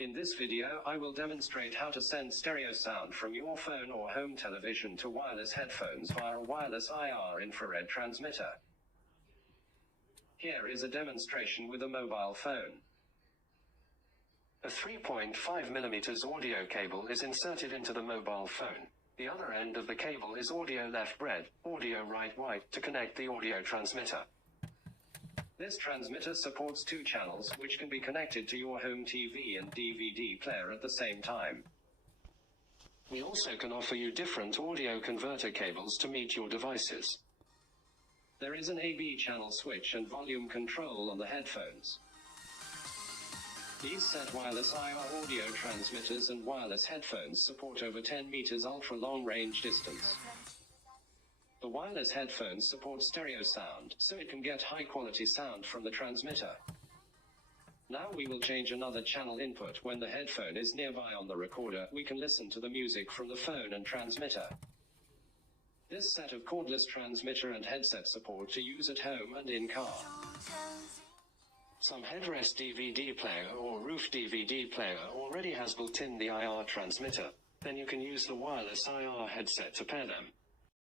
In this video, I will demonstrate how to send stereo sound from your phone or home television to wireless headphones via a wireless IR infrared transmitter. Here is a demonstration with a mobile phone. A 3.5mm audio cable is inserted into the mobile phone. The other end of the cable is audio left red, audio right white to connect the audio transmitter. This transmitter supports 2 channels which can be connected to your home TV and DVD player at the same time. We also can offer you different audio converter cables to meet your devices. There is an AB channel switch and volume control on the headphones. These set wireless IR audio transmitters and wireless headphones support over 10 meters ultra-long range distance. The wireless headphones support stereo sound, so it can get high-quality sound from the transmitter. Now we will change another channel input. When the headphone is nearby on the recorder, we can listen to the music from the phone and transmitter. This set of cordless transmitter and headset support to use at home and in car. Some headrest DVD player or roof DVD player already has built in the IR transmitter. Then you can use the wireless IR headset to pair them.